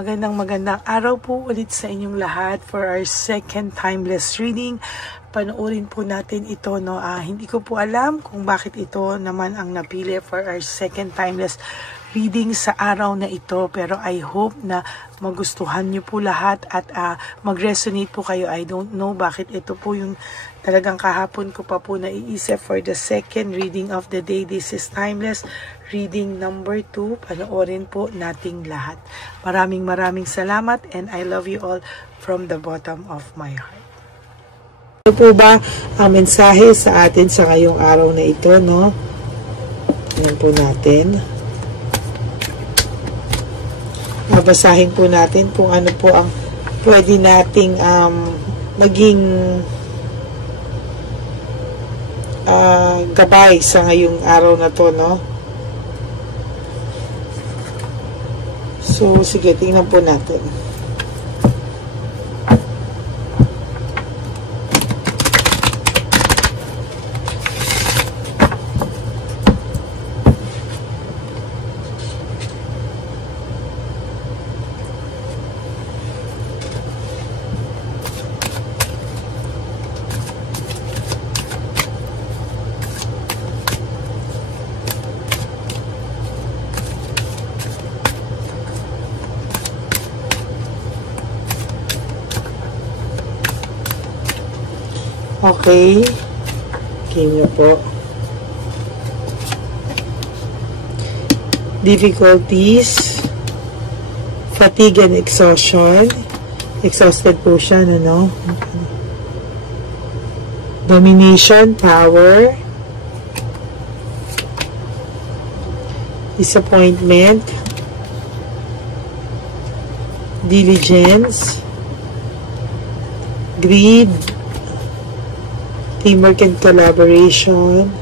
Magandang araw po ulit sa inyong lahat for our second timeless reading. Panoorin po natin ito, no? Hindi ko po alam kung bakit ito naman ang napili for our second timeless reading sa araw na ito. Pero I hope na magustuhan nyo po lahat at mag-resonate po kayo. I don't know bakit ito po yung talagang kahapon ko pa po naiisip for the second reading of the day. This is timeless reading number 2. Panoorin po nating lahat. Maraming salamat and I love you all from the bottom of my heart. Ano po ba ang mensahe sa atin sa ngayong araw na ito, no? Tingnan po natin. Babasahin po natin kung ano po ang pwede nating maging gabay sa ngayong araw na to, no? So, sige, tingnan po natin. Okay. Game na po. Difficulties. Fatigue and exhaustion. Exhausted po siya, no? Domination, power. Disappointment. Diligence. Greed. Teamwork and collaboration,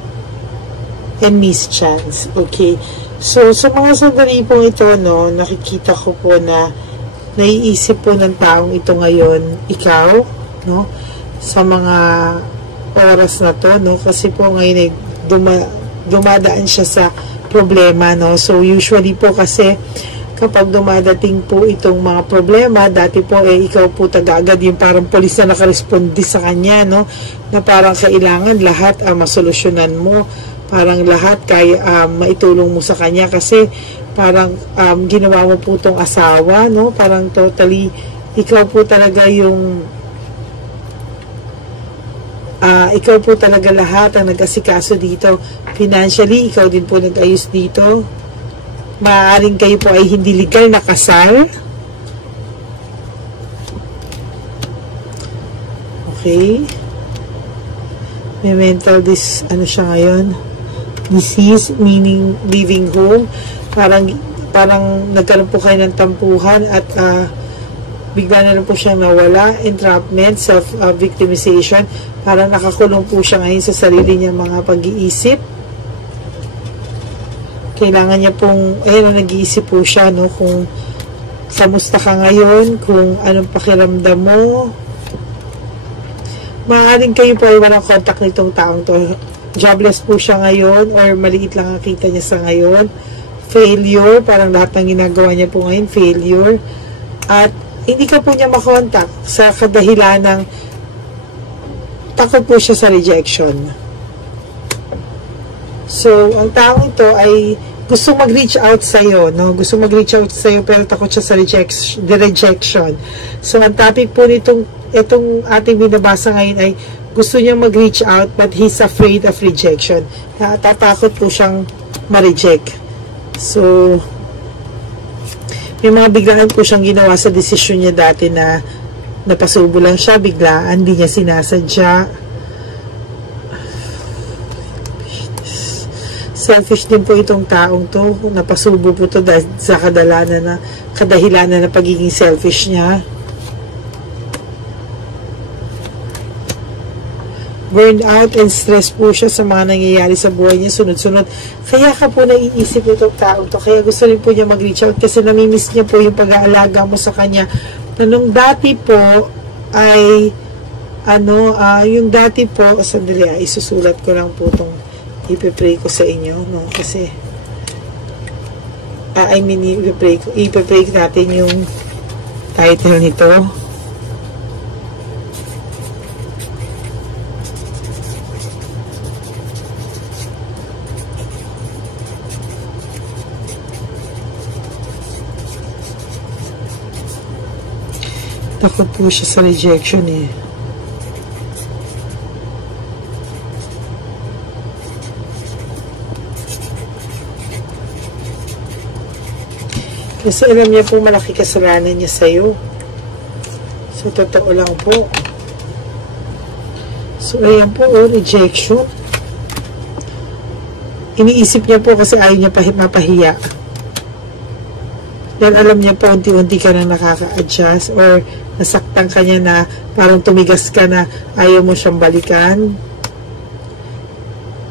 and mischance. Okay. So, sa mga sandali po ito, no, nakikita ko po na naiisip po ng taong ito ngayon, ikaw, no, sa mga oras na to, no, kasi po ngayon ay dumadaan siya sa problema, no. So, usually po kasi kapag dumadating po itong mga problema, dati po ikaw po tagaagad yung parang polis na nakaresponde sa kanya, no? Na parang kailangan lahat masolusyonan mo, parang lahat kaya maitulong mo sa kanya kasi parang ginawa mo po itong asawa, no? Parang totally, ikaw po talaga yung ikaw po talaga lahat ang nag-asikaso dito. Financially, ikaw din po nag-ayos dito. Maaaring kayo po ay hindi legal na kasal. Okay. May mental ano siya ngayon? Disease, meaning leaving home. Parang nagkaroon po kayo ng tampuhan at bigla na lang po siyang nawala. Entrapment, self-victimization. Parang nakakulong po siya ngayon sa sarili niya mga pag-iisip. Kailangan niya pong, nag-iisip po siya, no, kung kamusta ka ngayon, kung anong pakiramdam mo. Maaaring kayo po ay walang contact nitong taong to. Jobless po siya ngayon, or maliit lang ang kita niya sa ngayon. Failure, parang lahat ng ginagawa niya po ngayon, failure. At hindi ka po niya makontak sa kadahilan ng takot po siya sa rejection. So, ang taong ito ay gusto mag-reach out sa'yo, no? Gusto mag-reach out sa'yo pero takot siya sa rejection. So, ang topic po itong ating binabasa ngayon ay gusto niya mag-reach out but he's afraid of rejection. Tatakot po siyang ma-reject. So, may mga biglaan po siyang ginawa sa desisyon niya dati na napasubo lang siya, biglaan, hindi niya sinasadya. Selfish din po itong taong to. Napasubo po to dahil sa kadahilanan na pagiging selfish niya. Burned out and stressed po siya sa mga nangyayari sa buhay niya sunod-sunod. Kaya ka po naiisip itong taong to. Kaya gusto rin po niya mag-reach out kasi namimiss niya po yung pag-aalaga mo sa kanya. Na nung dati po ay yung dati po, sandali isusulat ko lang po itong ipipray ko sa inyo, no? Kasi ipipray natin yung title nito. Takot po siya sa rejection eh. Kasi alam niya po malaki kasalanan niya sa'yo. So, totoo lang po. So, ayan po, rejection. Iniisip niya po kasi ayaw niya mapahiya. Dahil alam niya po, unti-unti ka na nakaka-adjust or nasaktan ka niya na parang tumigas ka na ayaw mo siyang balikan.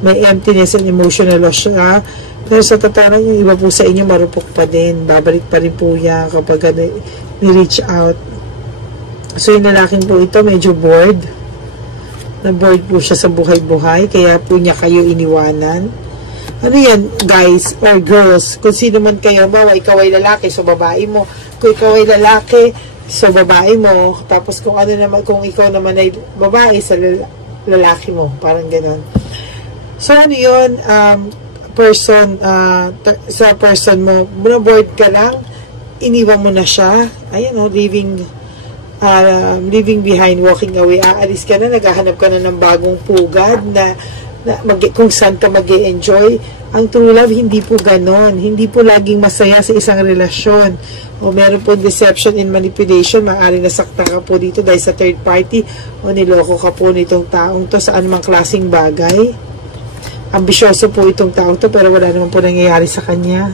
May emptiness and emotional loss siya. Pero sa totoo yung iba po sa inyo marupok pa din. Babalik pa rin po yan kapag ni-reach out. So yung lalaking po ito medyo bored. Na-bored po siya sa buhay-buhay. Kaya po niya kayo iniwanan. Ano yan guys or girls? Kung sino man kayo, bawa ikaw ay lalaki, so babae mo. Kung ikaw ay lalaki, so babae mo. Tapos kung ano naman, kung ikaw naman ay babae, sa lalaki mo. Parang ganon. So ano yun, sa person mo, bored ka lang, iniwan mo na siya, ayan o, leaving behind, walking away, aalis ka na, naghahanap ka na ng bagong pugad na kung saan ka mag-e-enjoy. Ang true love, hindi po ganon, hindi po laging masaya sa isang relasyon, o meron po deception and manipulation, maaaring nasakta ka po dito dahil sa third party, o niloko ka po nitong taong to sa anumang klaseng bagay. Ambisyoso po itong tao to pero wala naman po nangyayari sa kanya.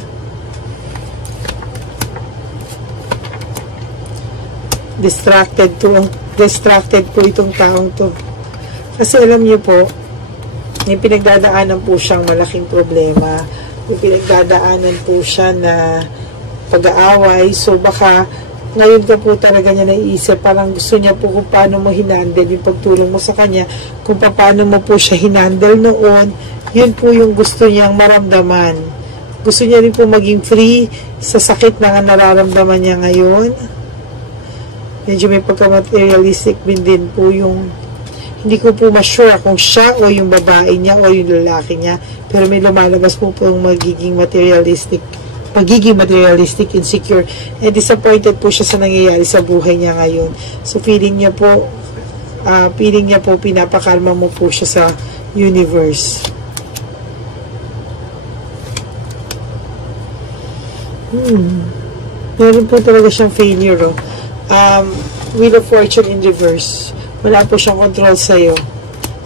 Distracted po itong taong to. Kasi alam niyo po, may pinagdadaanan po siyang malaking problema. May pinagdadaanan po siya na pag-aaway. So baka ngayon ka po talaga niya naiisip, parang gusto niya po kung paano mo hinandle yung pagtulong mo sa kanya, kung paano mo po siya hinandle noon. Yun po yung gusto niyang maramdaman. Gusto niya rin po maging free sa sakit na nararamdaman niya ngayon. Medyo may pagka-materialistic din po yung, hindi ko po ma-sure kung siya o yung babae niya o yung lalaki niya, pero may lumalabas po yung magiging materialistic, insecure, and disappointed po siya sa nangyayari sa buhay niya ngayon. So feeling niya po pinapakalma mo po siya sa universe. Meron po talaga siyang failure. Wheel of Fortune in reverse. Wala po siyang control sa'yo.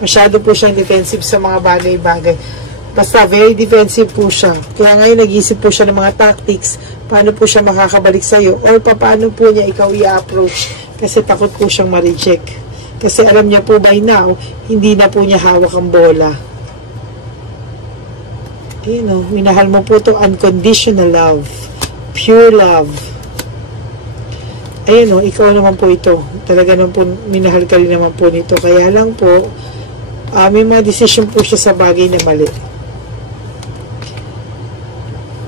Masyado po siyang defensive sa mga bagay-bagay. Basta very defensive po siya. Kaya ngayon nag-iisip po siya ng mga tactics. Paano po siya makakabalik sa'yo? Or paano po niya ikaw i-approach? Kasi takot po siyang ma-reject. Kasi alam niya po by now, hindi na po niya hawak ang bola. Minahal mo po itong unconditional love. Pure love. Ayun ikaw naman po ito. Talaga naman po, minahal ka rin naman po nito. Kaya lang po, may mga decision po siya sa bagay na mali.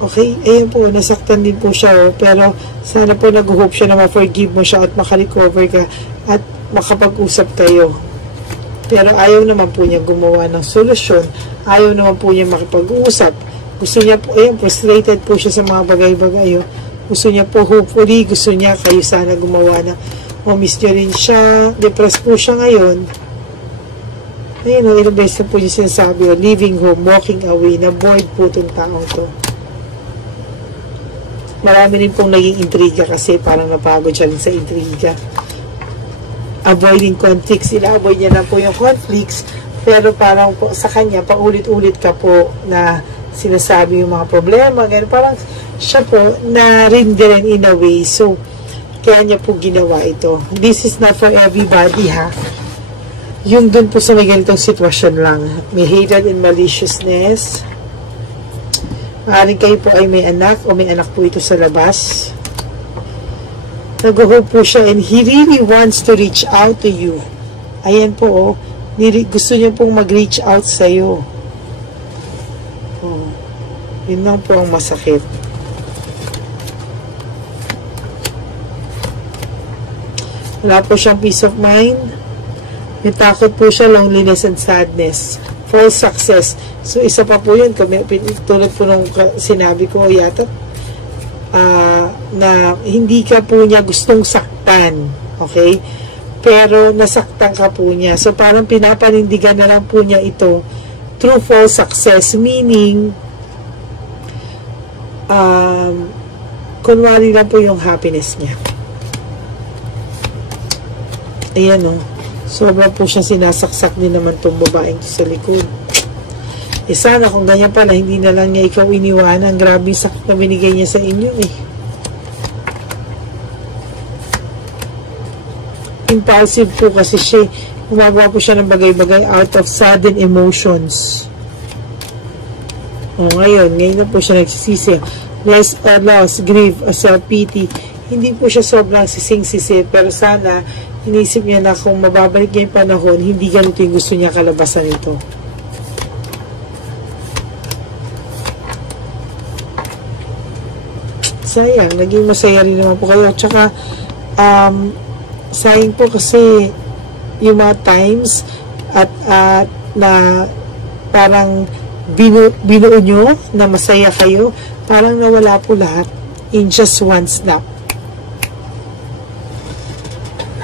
Okay? Ayun po, nasaktan din po siya. Pero sana po nag-hope siya na ma-forgive mo siya at makarecover ka at makapag-usap kayo. Pero ayaw naman po niya gumawa ng solusyon. Ayaw naman po niya makipag-usap. Gusto niya po, frustrated po siya sa mga bagay-bagay. Gusto niya po, hopefully, gusto niya kayo sana gumawa na, miss niyo rin siya, depressed po siya ngayon. Ayun ilang beses na po niya sinasabi, leaving home, walking away, na bored po itong taong to. Marami rin pong naging intriga kasi parang napagod siya rin sa intriga. Avoiding conflicts, ina-avoid niya na po yung conflicts, pero parang po sa kanya, paulit-ulit ka po na sinasabi yung mga problema, ganun. Parang siya po na rin din in a way. So, kaya niya po ginawa ito. This is not for everybody, ha. Yung dun po sa may ganitong sitwasyon lang. May hatred and maliciousness. Maaaring kayo po ay may anak o may anak po ito sa labas. Nag-hope po siya and he really wants to reach out to you. Ayan po, gusto niya pong mag-reach out sa'yo. Yun lang po ang masakit. Wala po siyang peace of mind. May takot po siya, loneliness and sadness. False success. So, isa pa po yun. Tulad po nung sinabi ko yata, na hindi ka po niya gustong saktan. Okay? Pero nasaktan ka po niya. So, parang pinapanindigan na lang po niya ito through false success. Meaning, kunwari lang po yung happiness niya. Ayan o. Sobra po siya sinasaksak din naman itong babaeng sa likod. Eh sana kung ganyan pala, hindi na lang niya ikaw iniwanan. Grabe sakit na binigay niya sa inyo eh. Impulsive po kasi siya. Gumagawa po siya ng bagay-bagay out of sudden emotions. O ngayon na po siya nagsisisi. Less or loss, grief, or self-pity. Hindi po siya sobrang sising-sisi, pero sana inisip niya na kung mababalik niya yung panahon, hindi ganito yung gusto niya kalabasan ito. Sayang, naging masaya rin naman po kayo. Tsaka, sayang po kasi yung mga times at na parang binuo nyo na masaya kayo, parang nawala po lahat in just one snap.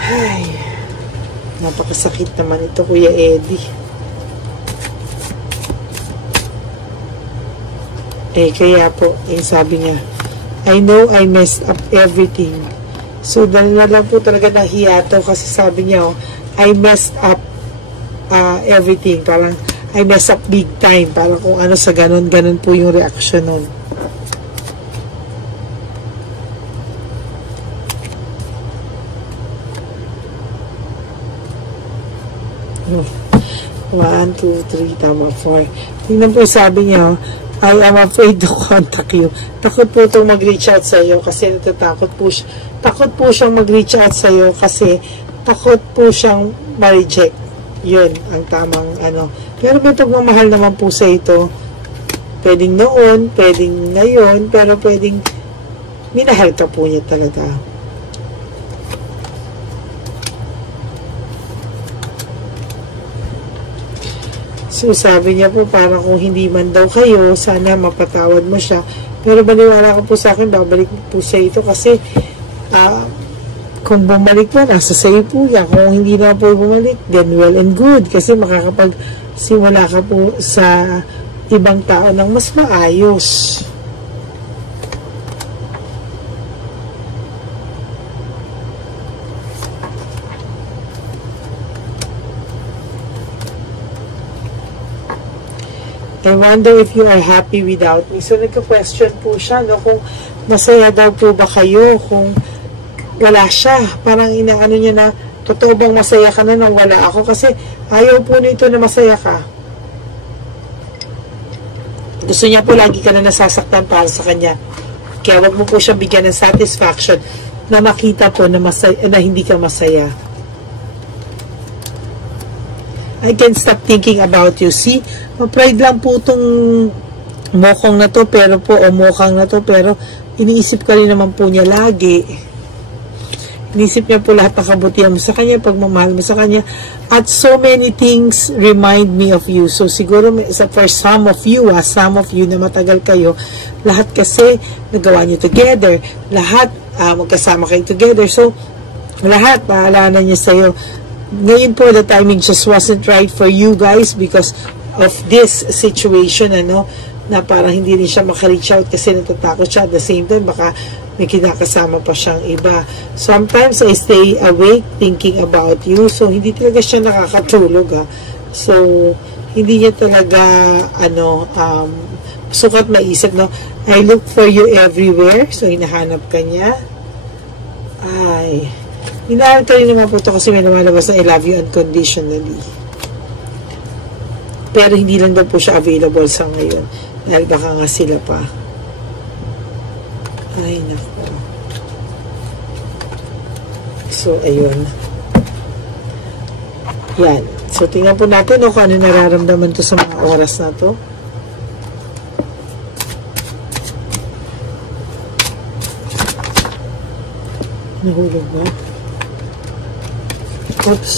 Ay, napakasakit naman ito, Kuya Eddie. Eh, kaya po, yung sabi niya, I know I messed up everything. So, dahil na lang po talaga nahiyato kasi sabi niya, I messed up everything. Parang, I messed up big time. Parang kung ano sa ganun po yung reaction nun. One, two, three, tama, 4. Tingnan po sabi niya, I am afraid to contact you. Takot po itong mag-reach out sa iyo kasi natatakot po siya. Takot po siyang mag-reach out sa iyo kasi takot po siyang ma-reject. Yun ang tamang ano. Pero may pagmamahal naman po sa ito. Pwedeng noon, pwedeng ngayon, pero pwedeng minahal ka po niya talaga. So, sabi niya po, parang kung hindi man daw kayo, sana mapatawad mo siya. Pero maniwala ko po sa akin, babalik po siya ito kasi kung bumalik po, nasa sayo po yan. Kung hindi na po bumalik, then well and good. Kasi makakapagsimula ka po sa ibang tao ng mas maayos. I wonder if you are happy without me. So, nagka-question po siya, no? Kung masaya daw po ba kayo, kung wala siya. Parang inaano niya na, totoo bang masaya ka na nang wala ako? Kasi ayaw po nito na masaya ka. Gusto niya po lagi ka na nasasaktan para sa kanya. Kaya wag mo po siya bigyan ng satisfaction na makita po na, na hindi ka masaya. I can't stop thinking about you. See, ma-pride lang po itong mokong na to, pero po, o mokang na to, pero iniisip ka rin naman po niya lagi. Iniisip niya po lahat ng kabutihan mo sa kanya, pagmamahal mo sa kanya, at so many things remind me of you. So, siguro, for some of you na matagal kayo, lahat kasi nagawa niyo together, lahat magkasama kayo together. So, lahat, maalala niya sa'yo. Ngayon po, the timing just wasn't right for you guys because of this situation, ano, na parang hindi rin siya maka-reach out kasi natatakot siya. At the same time, baka may kinakasama pa siyang iba. Sometimes, I stay awake thinking about you. So, hindi talaga siya nakakatulog, ha. So, hindi niya talaga, ano, sukat maisip, no. I look for you everywhere. So, hinahanap ka niya. Ay, hinahanap ka rin naman po ito kasi may lumalabas na I love you unconditionally. Pero hindi lang daw po siya available sa ngayon. Dahil baka nga sila pa. Ay, naku. So, ayun. Yan. So, tingnan po natin kung ano nararamdaman to sa mga oras na to. Nahulog ba? Oops.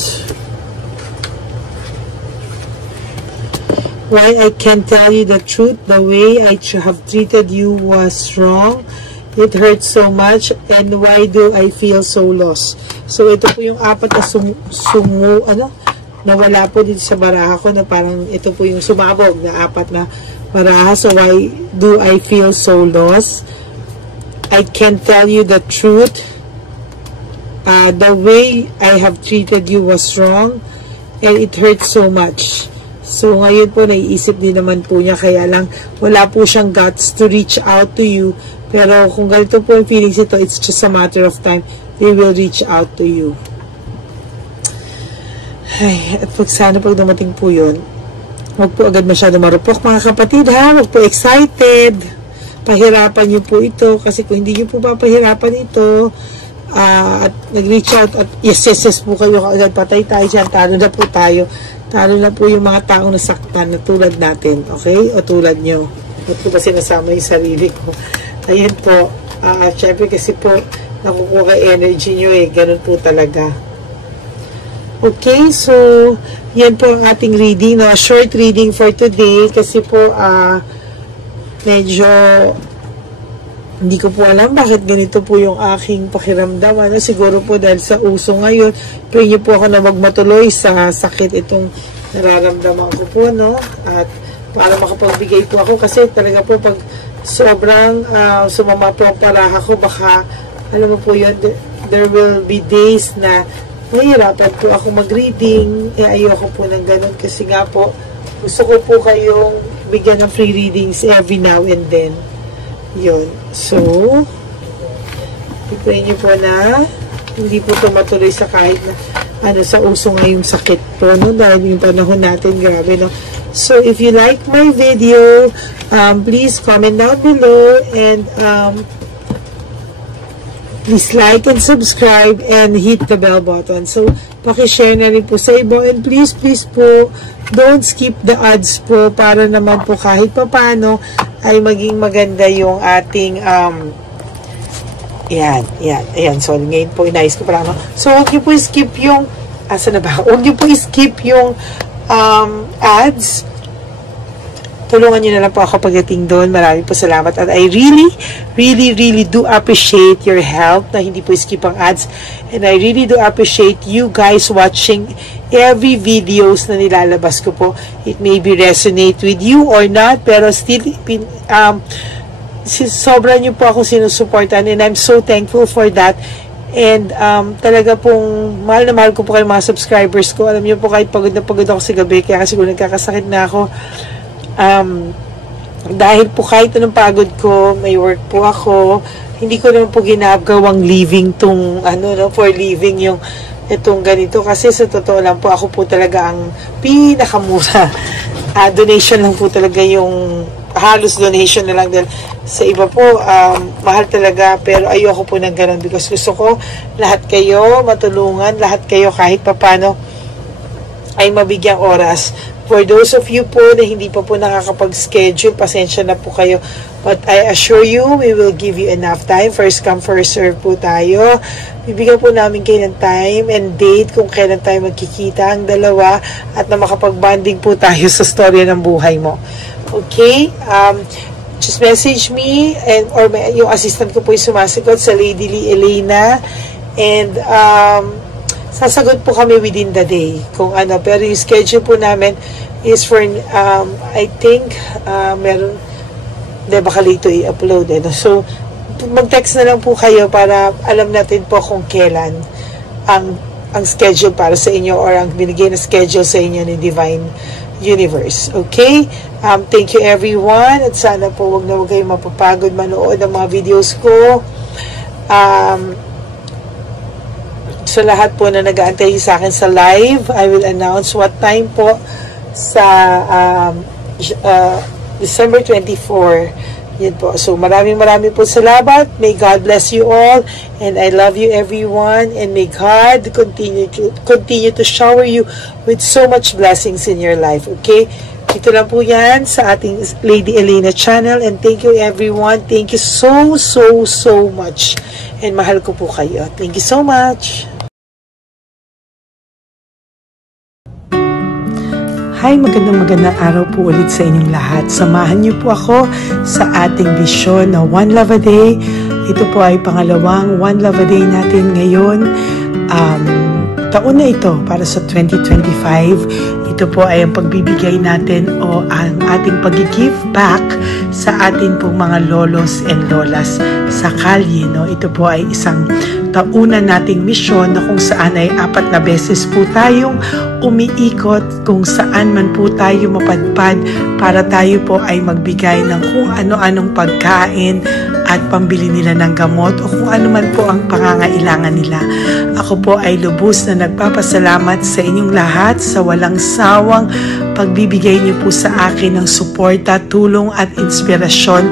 Why I can't tell you the truth. The way I have treated you was wrong. It hurts so much. And why do I feel so lost? So, ito po yung apat na nawala po dito sa baraha ko na parang ito po yung sumabog na apat na baraha. So, why do I feel so lost? I can't tell you the truth. The way I have treated you was wrong. And it hurts so much. So, ngayon po, naiisip din naman po niya. Kaya lang, wala po siyang guts to reach out to you. Pero, kung ganito po yung feelings ito, it's just a matter of time. They will reach out to you. Ay, at sana pag dumating po yun, huwag po agad masyado marupok, mga kapatid, ha? Huwag po excited. Pahirapan niyo po ito. Kasi kung hindi niyo po papahirapan ito, at nag-reach out, at yes po kayo, agad patay tayo dyan, talo na po tayo. Talo na po yung mga taong nasaktan na tulad natin, okay? O tulad nyo. Ba't ko ba sinasama yung sarili ko? Ayan po. Syempre kasi po, nakukuha energy nyo eh. Ganun po talaga. Okay, so, yan po ang ating reading. No? A short reading for today. Kasi po, medyo, hindi ko po alam bakit ganito po yung aking pakiramdam. Ano? Siguro po dahil sa uso ngayon, pwede niyo po ako na magmatuloy sa sakit itong nararamdaman ko po, no? At para makapagbigay po ako kasi talaga po pag sobrang sumama po ang paraha ko, baka, alam mo po yun, there will be days na mahirapan po ako mag-reading. Ayoko po ng ganun kasi nga po, gusto ko po kayong bigyan ng free readings every now and then. Yun. So, ipray niyo po na hindi po tumatuloy sa kahit na sa uso ngayong sakit po, no? Dahil yung panahon natin, grabe, no? So, if you like my video, please comment down below and please like and subscribe and hit the bell button. So, pakishare na rin po sa iba and please po, don't skip the ads po para naman po kahit papano ay maging maganda yung ating ayan, so ngayon po inayos ko pa lang, no? So huwag niyo po skip yung huwag niyo po skip yung ads. Tulungan niyo na lang po ako pagdating doon. Maraming po salamat at I really do appreciate your help na hindi po skip ang ads, and I really do appreciate you guys watching every videos na nilalabas ko po. It may be resonate with you or not, pero still sobra niyo po ako sinusuportan and I'm so thankful for that. And talaga pong mahal na mahal ko po kayo mga subscribers ko. Alam niyo po, kahit pagod na pagod ako sa gabi, kaya kasi kung nagkakasakit na ako, dahil po kahit anong pagod ko, may work po ako, hindi ko naman po ginagawang living tong for living yung itong ganito, kasi sa totoo lang po, ako po talaga ang pinakamura. Donation lang po talaga yung, halos donation na lang, dahil sa iba po mahal talaga, pero ayoko po ng ganun because gusto ko lahat kayo matulungan, lahat kayo kahit papano ay mabigyang oras. For those of you po na hindi pa po nakakapag-schedule, pasensya na po kayo. But I assure you, we will give you enough time. First come, first serve po tayo. Bibigyan po namin kayo ng time and date kung kailan tayo magkikita ang dalawa at na makapag-bonding po tayo sa storya ng buhay mo. Okay? Just message me or yung assistant ko po yung sumasagot sa Lady Lee Elena. And sasagot po kami within the day kung ano, pero yung schedule po namin is for I think meron baka late i-upload so mag-text na lang po kayo para alam natin po kung kailan ang schedule para sa inyo or ang binigay na schedule sa inyo ni Divine Universe. Okay? Thank you everyone at sana po wag na wag kayong mapapagod manood ng mga videos ko. So, lahat po na nag-aantay sa akin sa live, I will announce what time po sa December 24. Yan po. So, maraming po salamat. May God bless you all. And I love you everyone. And may God continue to shower you with so much blessings in your life. Okay? Dito lang po yan sa ating Lady Elena channel. And thank you everyone. Thank you so much. And mahal ko po kayo. Thank you so much. Hi, magandang araw po ulit sa inyong lahat. Samahan niyo po ako sa ating vision na One Love a Day. Ito po ay pangalawang One Love a Day natin ngayon. Taon na ito para sa 2025. Ito po ay ang pagbibigay natin o ang ating pag-give back sa atin pong mga lolos and lolas sa kalye. No? Ito po ay isang taunan nating misyon na kung saan ay 4 na beses po tayong umiikot kung saan man po tayo mapadpad para tayo po ay magbigay ng kung ano-anong pagkain at pambili nila ng gamot o kung ano man po ang pangangailangan nila. Ako po ay lubos na nagpapasalamat sa inyong lahat sa walang sawang pagbibigay niyo po sa akin ng suporta, tulong at inspirasyon,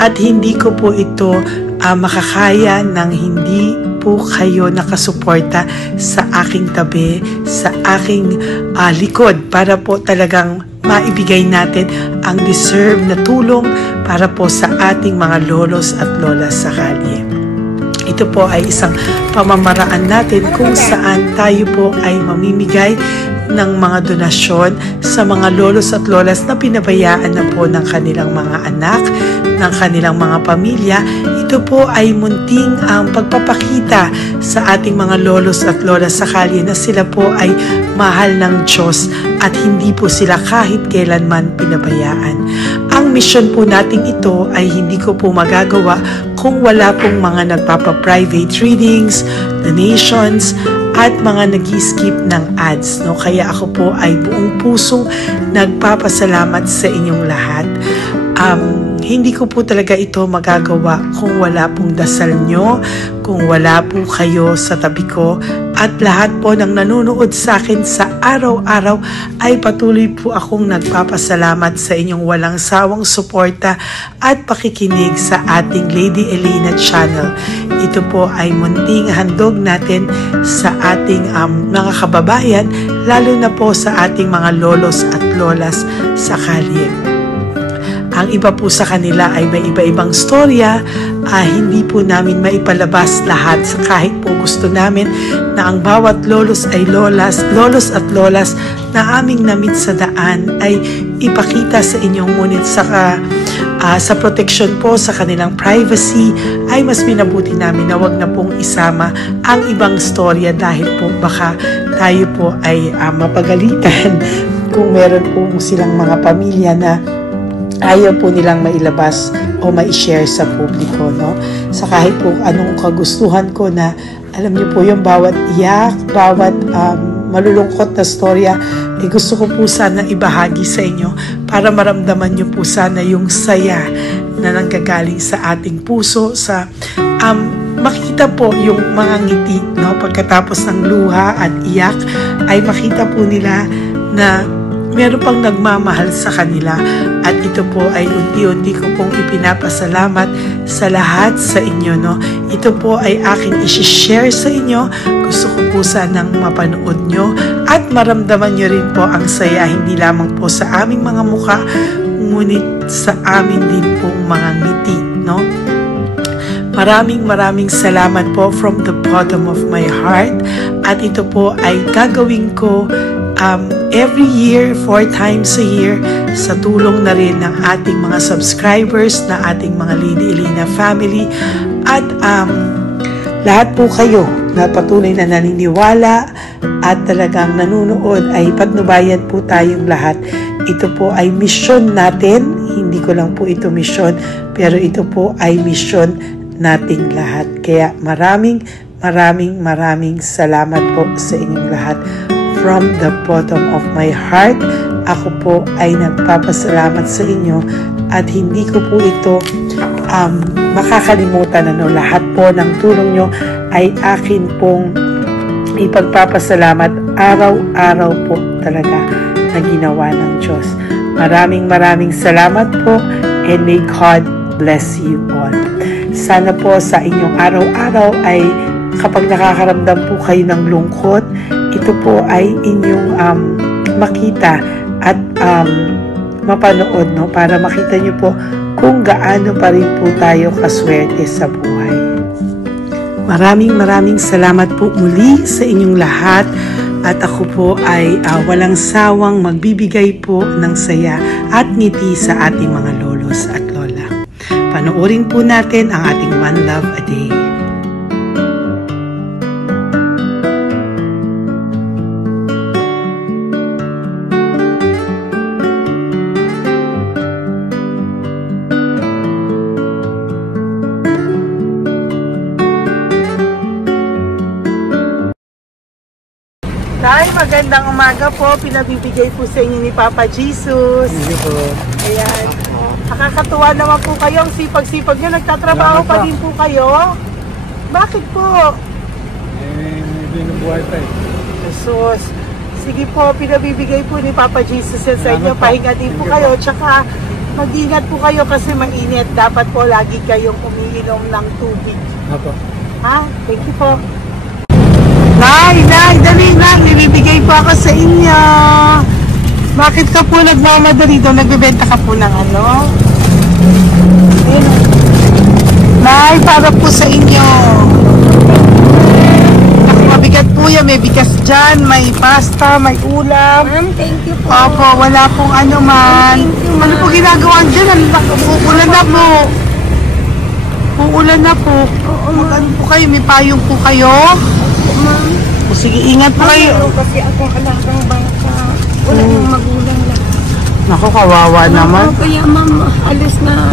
at hindi ko po ito makakaya ng hindi po kayo nakasuporta sa aking tabi, sa aking likod para po talagang maibigay natin ang deserve na tulong para po sa ating mga lolos at lolas sa kalye. Ito po ay isang pamamaraan natin kung saan tayo po ay mamimigay ng mga donasyon sa mga lolos at lolas na pinabayaan na po ng kanilang mga anak, ng kanilang mga pamilya. Ito po ay munting ang pagpapakita sa ating mga lolos at lolas sa kalye na sila po ay mahal ng Diyos at hindi po sila kahit kailanman pinabayaan. Ang mission po nating ito ay hindi ko po magagawa kung wala pong mga nagpapa-private readings, donations, at mga nag-skip ng ads. No? Kaya ako po ay buong pusong nagpapasalamat sa inyong lahat. Hindi ko po talaga ito magagawa kung wala pong dasal nyo, kung wala po kayo sa tabi ko, at lahat po ng nanonood sa akin sa araw-araw ay patuloy po akong nagpapasalamat sa inyong walang sawang suporta at pakikinig sa ating Lady Elena channel. Ito po ay munting handog natin sa ating mga kababayan, lalo na po sa ating mga lolos at lolas sa kalye. Ang iba po sa kanila ay may iba-ibang storya, hindi po namin maipalabas lahat kahit po gusto namin na ang bawat lolos at lolas na aming namit sa daan ay ipakita sa inyong, ngunit sa protection po sa kanilang privacy ay mas minabuti namin na wag na pong isama ang ibang storya dahil po baka tayo po ay mapagalitan kung meron po silang mga pamilya na ayaw po nilang mailabas o ma-share sa publiko, no? Sa kahit po anong kagustuhan ko na, alam niyo po yung bawat iyak, bawat malulungkot na storya, gusto ko po sana ibahagi sa inyo para maramdaman niyo po sana yung saya na nanggagaling sa ating puso, sa makita po yung mga ngiti, no? Pagkatapos ng luha at iyak ay makita po nila na meron pang nagmamahal sa kanila, at ito po ay unti-unti ko pong ipinapasalamat sa lahat sa inyo, no? Ito po ay aking isi-share sa inyo. Gusto ko po sanang mapanood nyo at maramdaman nyo rin po ang saya, hindi lamang po sa aming mga muka, ngunit sa amin din pong mga ngiti, no? Maraming salamat po from the bottom of my heart, at ito po ay gagawin ko every year, 4 times a year, sa tulong na rin ng ating mga subscribers, na ating mga Lady Elena family, at lahat po kayo na patuloy na naniniwala at talagang nanonood, ay patnubayan po tayong lahat. Ito po ay mission natin, hindi ko lang po ito mission, pero ito po ay mission nating lahat. Kaya maraming salamat po sa inyong lahat. From the bottom of my heart, ako po ay nagpapasalamat sa inyo, at hindi ko po ito makakalimutan. Lahat po ng tulong nyo ay akin pong ipagpapasalamat araw-araw po talaga na ginawa ng Diyos. Maraming salamat po, and may God bless you all. Sana po sa inyong araw-araw ay kapag nakakaramdam po kayo ng lungkot, ito po ay inyong makita at mapanood, no? Para makita nyo po kung gaano pa rin po tayo kaswerte sa buhay. Maraming salamat po muli sa inyong lahat. at ako po ay walang sawang magbibigay po ng saya at ngiti sa ating mga lolos at lola. Panoorin po natin ang ating One Love a Day. Nay, magandang umaga po. Pinabibigay po sa inyo ni Papa Jesus. Hindi po. Ayan. Nakakatuwa naman po kayo. Ang sipag-sipag nyo. Nagtatrabaho pa din po kayo. Bakit po? Hindi na buhay pa eh. Jesus. Sige po, pinabibigay po ni Papa Jesus yan sa inyo. Pahinga din po kayo. Tsaka mag-ingat po kayo kasi mainit. Dapat po lagi kayong umiinom ng tubig. Apo. Ha? Thank you po. Nay, dali na. Nibibigay po ako sa inyo. Bakit ka po nagmamadali doon? Nagbebenta ka po ng ano? Ayun. Nay, para po sa inyo. Mabigat po yan. May bigas dyan, may pasta, may ulam. Ma'am, thank you po. Opo, wala pong ano man. Thank you, ma'am. Ano po ginagawa dyan? Uulan na po. Uulan na po. Mag-ano po kayo? May payong po kayo? Ma'am, O sige, ingat po kayo. kasi akong alagang bangka. Wala nang magulang lang. Naku, kawawa naman. Kaya ma'am, alis na.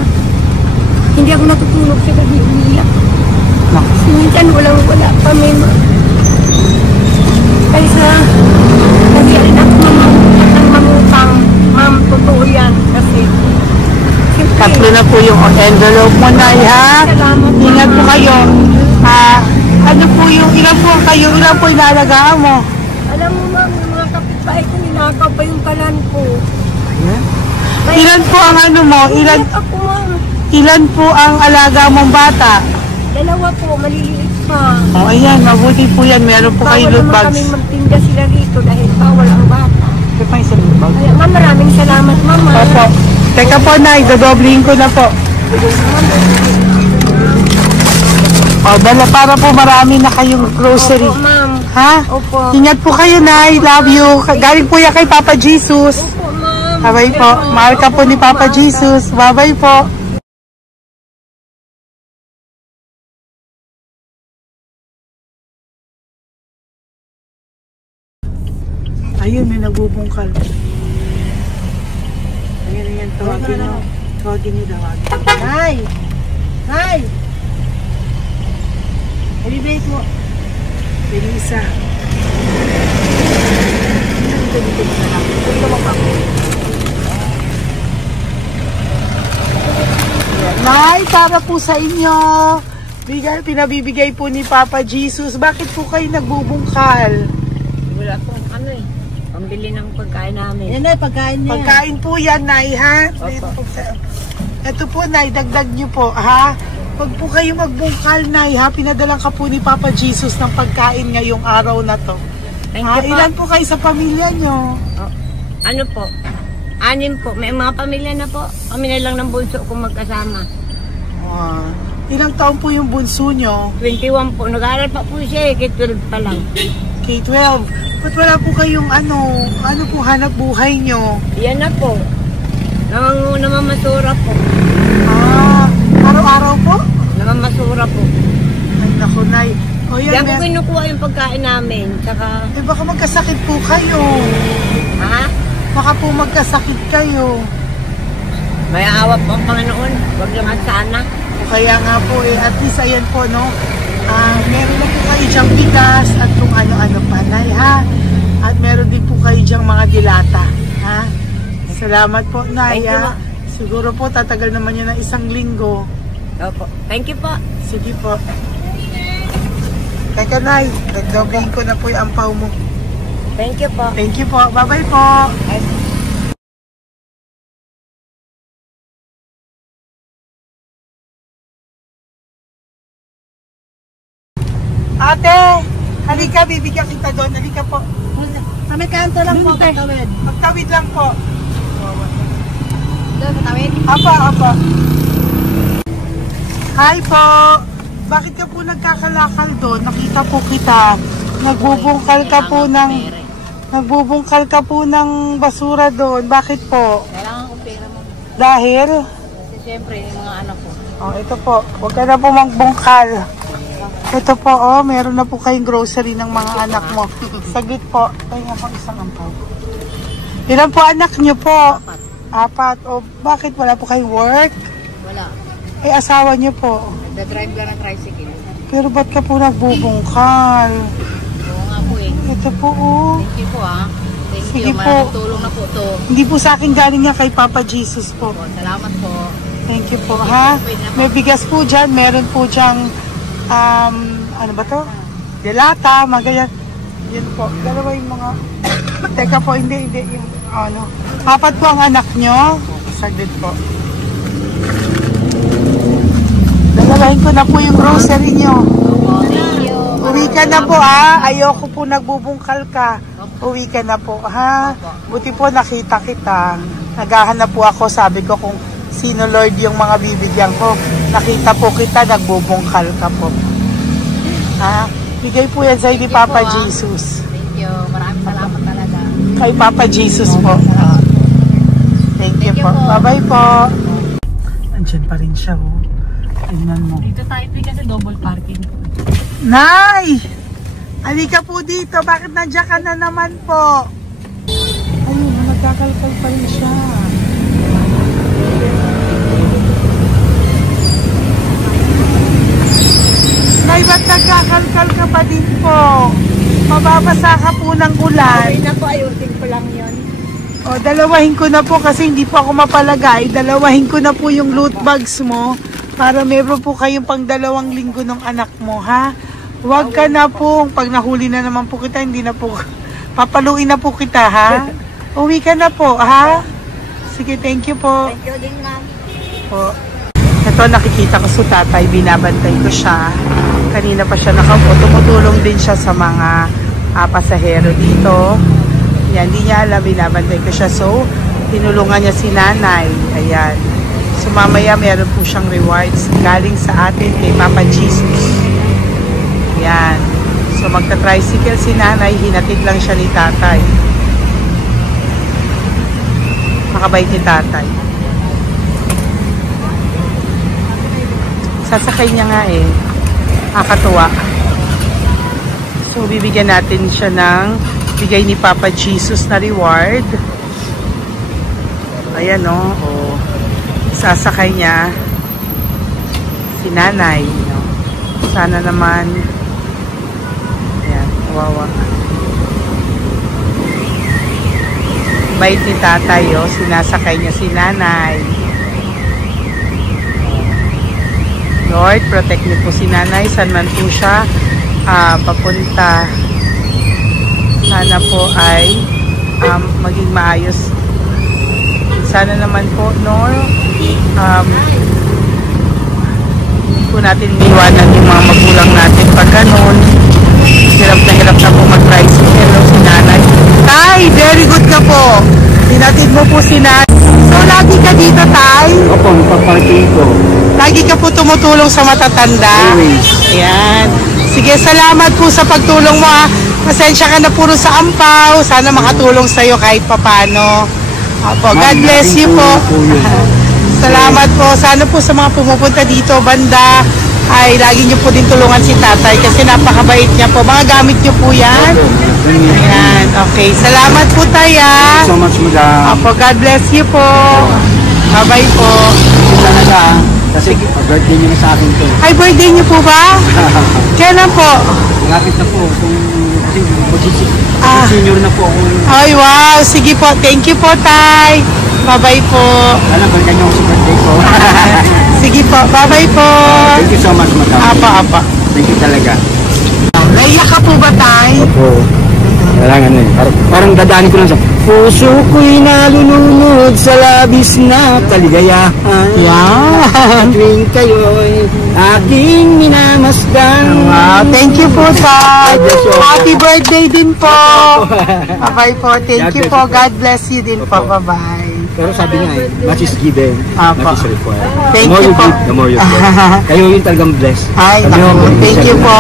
Hindi ako natutulog sa gabi. Umiyak. Naku. Minsan wala kami. Kaysa, kasi alin ako mangutang. Ma'am, totoo yan. Kasi, Tatlo na po yung envelope mo, Nay, ha? Salamat, Ingat po Mama. kayo. Ano po yung, ilan po kayo, ilan po inalagaan mo? alam mo ma'am, yung mga kapitbahay ko, ninakaw pa yung kalan ko. Ilan po ang ano mo? Umiyak ako ma'am. Ilan po ang alaga mong bata? Dalawa po, maliliit pa. O, ayan, mabuti po yan. Meron po kayo Bawal loot naman bags. kami magtinda sila rito dahil bawal ang bata. Ito pa yung sa loot bag. Kaya ma'am, maraming salamat mama. Opo. Teka po, Nay, dodoblihin ko na po. O, dala para po marami na kayong grocery. Opo ma'am. Ha? Opo. Ingat po kayo, Nay. Love you. Galing po yan kay Papa Jesus. Opo ma'am. Bye-bye po. Mahal ka po ni Papa Jesus. Bye-bye po. Ayun, may nagbubungkal. Ayan, tawagin nyo. Tawagin nyo, tawagin. Hi! Hi! Ibibigay po. Bili isa. Nay, para po sa inyo. Pinabibigay po ni Papa Jesus. Bakit po kayo nagbubungkal? Wala po ano eh. Pambili ng pagkain namin. Yan na, pagkain niya. Pagkain po yan, Nay, ha? Ito po, Nay, dagdag niyo po, ha? Pag po kayo magbungkal, Nay, ha? Pinadalang ka po ni Papa Jesus ng pagkain ngayong araw na to. Thank Ha? you po. Ilan po kayo sa pamilya nyo? Oh, ano po? 6 po. May mga pamilya na po. Kami na lang ng bunso kung magkasama. Ilang taon po yung bunso nyo? 21 po. Nag-aaral pa po siya eh. K-12 pa lang. K-12. Ba't wala po kayong ano po hanap buhay nyo? Yan na po. Namamasura po. Araw-araw po? Namamasura po. Ay, naku, Nay. O yan, Yan po kinukuha yung pagkain namin. Tsaka, baka magkasakit po kayo. ha? Baka po magkasakit kayo. May awa po ang Panginoon. Huwag lang sana. O kaya nga po at least ayan po, no? Meron na po kayo dyang bigas at kung ano-ano pa, Nay, ha? At meron din po kayo dyang mga dilata, ha? Salamat po, Nay, Thank you, ha? Siguro po tatagal naman yun ng 1 linggo. Opo. Thank you po. Sige po. Teka, Nay, nagdobling ko na po yung ampaw mo. Thank you po. Thank you po. Bye-bye po. Ate, halika, bibigyan kita doon. Halika po. Sa may kanto lang po, patawid. Magtawid lang po. Doon, patawid? Apa. Hi po. Bakit ka po nagkakalakal doon? Nakita po kita. Nagbubungkal ka po ng Nagbubungkal ka po ng basura doon. Bakit po? Kailangan kong pera mo. Dahil? Kasi siyempre, yung mga anak ko. Oh, ito po. Huwag ka na po magbungkal. Ito po, oh. Meron na po kayong grocery ng mga anak mo. Saglit po. Ay, ako isang ampaw. Ilan po anak niyo po? 4. O, bakit wala po kayong work? Wala. Eh, asawa niyo po. Nagda-drive lang ng tricycle. Pero ba't ka po nagbubungkal? Oo nga po eh. Ito po, oh. Thank you po ah. Thank Sige you. po. Malaking tulong na po to. Hindi po sa akin galing niya kay Papa Jesus po. Po, salamat po. Thank you po, ha? May bigas po dyan. Meron po dyang, ano ba to? Delata, magayan. Yun po. Dalawa yung mga... Teka po, hindi. Yung, ano. 4 po ang anak nyo. Saglit po. Dalawahin ko na po yung grocery nyo. Thank you. Uwi ka na po, ha? Ayoko po nagbubungkal ka. Uwi ka na po, ha? Buti po nakita kita. Naghahanap po ako. Sabi ko kung sino Lord yung mga bibigyan ko. Nakita po kita, nagbubungkal ka po. Ha? Bigay po yan sa'yo ni Papa Jesus. Thank you. Maraming salamat talaga. Kay Papa Jesus po. Thank you po. Bye-bye po. Andyan pa rin siya, oh. Tingnan mo. Dito tayo kasi double parking. Nay! Halika po dito. Bakit nandiyan ka na naman po? Ayun, nagkakalkal pa rin siya. Nay, ba't nagkakalkal ka pa din po? Mababasa ka po ng ulan. Okay na po, ayusin ko lang yun. O, dalawahin ko na po kasi hindi po ako mapalagay. Dalawahin ko na po yung loot bags mo para meron po kayong pang 2 linggo ng anak mo, ha? Huwag ka na po. Pag nahuli na naman po kita, hindi na po. Papaluin na po kita, ha? Uwi ka na po, ha? Sige, thank you po. Thank you din, ma'am. Po. Ito, nakikita ko sa tatay. Binabantay ko siya. Kanina pa siya nakaupo. Tumutulong din siya sa mga pasahero dito. Yan, hindi niya alam. Binabantay ko siya. So, tinulungan niya si nanay. Ayan. So, mamaya meron po siyang rewards galing sa atin kay Papa Jesus. Yan. So, magta-tricycle si nanay. Hinatid lang siya ni tatay. Makabait ni tatay. Sasakay niya nga eh. Nakakatuwa. So, bibigyan natin siya ng bigay ni Papa Jesus na reward. Ayan o. Oh. Sasakay niya si nanay. No? Sana naman ayan, kawawa. Bait ni tatay o. Sinasakay niya si nanay. Lord, protect niyo po si nanay. Saan man po siya papunta. Sana po ay maging maayos. Sana naman po, no, hindi po natin iwanan yung mga magulang natin pag ganun. Hirap na po mag-tricycle si nanay. Tay, very good ka po. Hinatid mo po si nanay. So, lagi ka dito, Tay? Opo, paparking ko. Lagi ka po tumutulong sa matatanda? Always. Ayan. Sige, salamat po sa pagtulong mo, ha. Pasensya ka na puro sa ampaw. Sana makatulong sa'yo kahit papano. Opo, God bless you po. Salamat po. Sana po sa mga pumupunta dito, banda, ay lagi niyo po din tulungan si tatay kasi napakabait niya po. Mga gamit niyo po yan. Ayan, okay. Salamat po tayo. Thank you so much, madam. Opo, God bless you po. Bye-bye po. Talaga, kasi birthday niyo na sa akin to. Ay, birthday niyo po ba? Kailan po? Malapit na po. Kasi senior na po ako. Ay, wow. Sige po. Thank you po, Tay. Bye-bye po. Alam, balikan niyo ako sa birthday ko. Sige po. Bye-bye po. Thank you so much, madam. Apa. Thank you talaga. Naiyak ka po ba, Tay? Opo. Kailangan eh. Parang dadaanin ko lang sa puso ko'y nalulunod sa labis na kaligayahan. Yan. Tuwing kayo'y aking minamasdan. Wow, thank you po, Tay. Happy birthday din po. Bye-bye po. Thank you po. God bless you din po. Bye-bye. Pero sabi nga eh, much is given, Apo. much is required. Thank The more you you po. give, the more you get. Kayo yung talagang blessed. Ay, Kami naku. yung Thank you po.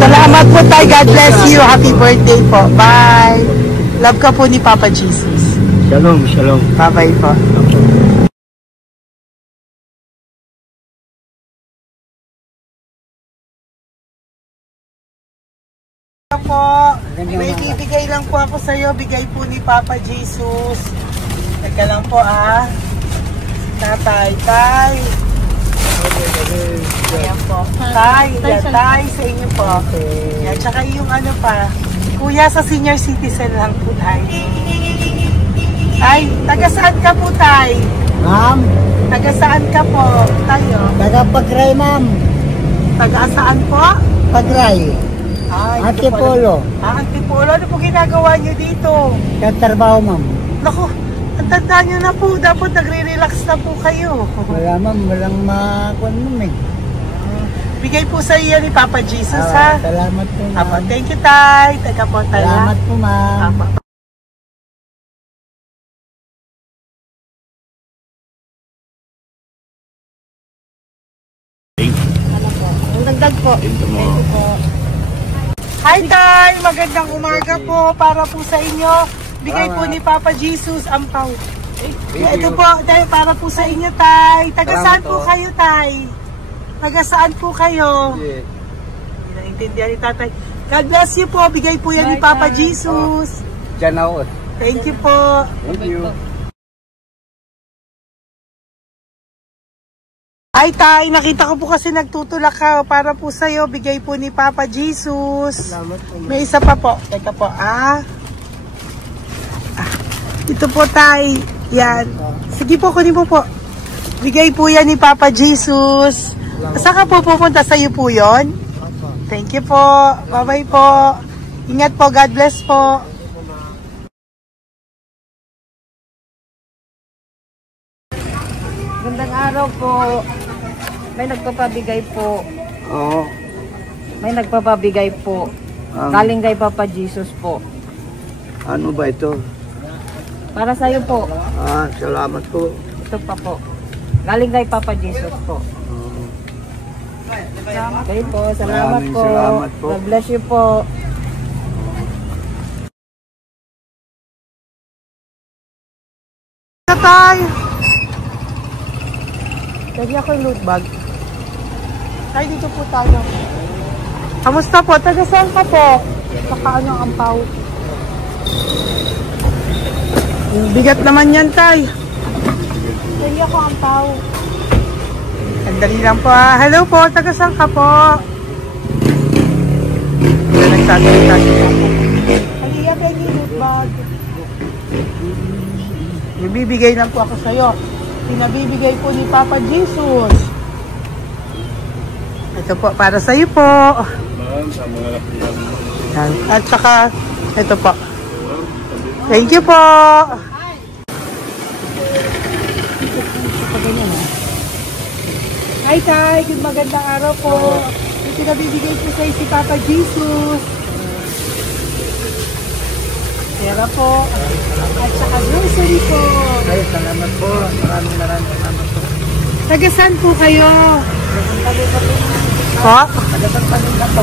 Salamat po, Tay. God bless you. Happy birthday po. Bye. Love ka po ni Papa Jesus. Shalom, shalom. Bye-bye po. Po, may bibigay lang po ako sa iyo, bigay po ni Papa Jesus. Teka lang po Tatay, tay. Ayan po. Tay, tay sa inyo po. Yan, tsaka yung ano pa, kuya sa senior citizen lang po tay. Tay, taga saan ka po tay? Ma'am, Taga saan ka po tayo? taga Pagray, ma'am. Taga saan po? Pagray. Antipolo. Antipolo, ano po ginagawa nyo dito? Katrabaho, ma'am. Naku, ang tanda nyo na po, dapat nagre-relax na po kayo. Wala, ma'am. Walang makuan, ma'am, eh. Bigay po sa iyo ni Papa Jesus, ha? Salamat po, ma'am. Apo, thank you, tay. Teka po, tay. Salamat po, ma'am. Apo. Ang dagdag po. Thank you po. Hi, tay. Magandang umaga po para po sa inyo. Bigay po ni Papa Jesus ang pau. Ito po, tay, para po sa inyo, tay. Taga saan po kayo, tay? Taga saan po kayo? Hindi naintindihan ni tatay. God bless you po. Bigay po yan ni Papa Jesus. Diyan ako. Thank you po. Thank you. Ay, tay, nakita ko po kasi nagtutulak ka para po sa'yo. Bigay po ni Papa Jesus. Salamat po, ma'am. May isa pa po. Teka po, Ito po, tay. Yan. Sige po, kunin po po. Bigay po yan ni Papa Jesus. Saan ka po pupunta? Sa'yo po yun? Thank you po. Bye-bye po. Ingat po. God bless po. Gandang araw po. May nagpapabigay po. Oo. May nagpapabigay po. Galing kay Papa Jesus po. Ano ba ito? Para sa'yo po. Salamat po. Ito pa po. Galing kay Papa Jesus po. Okay po. Salamat Maraming po. salamat po. God bless you po. Tay! Lagi ako yung loot bag. Tay, dito po tayo. Kamusta po? Taga saan ka po? Saka ano ang ampaw? Bigat naman yan, tay. Lagi ako ang ampaw. Sandali lang po. Hello po, taga saan ka po? Nagsasalita siya. Halika, Peggy, loot bag. Ibibigay lang po ako sa'yo. Pinabibigay po ni Papa Jesus. Ito po, para sa'yo po. At saka, ito po. Thank you po. Hi, Tay. Good magandang araw po. Yung pinabibigay po sa'yo si Papa Jesus. Pera po. At saka grocery po. Ay, salamat po. Maraming salamat po. Taga saan po kayo? Po? Tagapagpanin na po.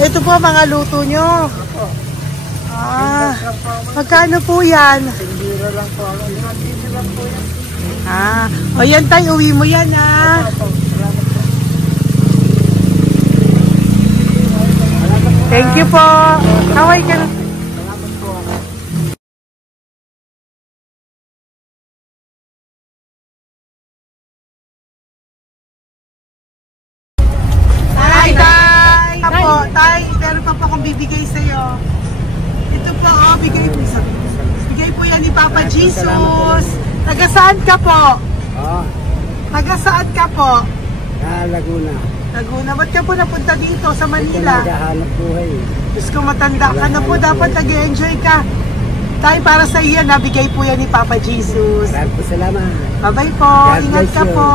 Ito po mga luto nyo. Magkano po yan? Biro lang po. Biro lang po yan. O yan tayo, uwi mo yan Thank you po. Kaway ka na. Tay, meron pa po akong bibigay sa'yo. Ito po, bigay po yan ni Papa Jesus. Taga saan ka po? Taga saan ka po? Laguna. Laguna. Ba't ka po napunta dito sa Manila? Naghahanap buhay. Diyos ko, matanda ka na po. Dapat nag-enjoy ka. Tay, para sa iyo, nabigay po yan ni Papa Jesus. Maraming po salamat. Bye-bye po. Ingat ka po.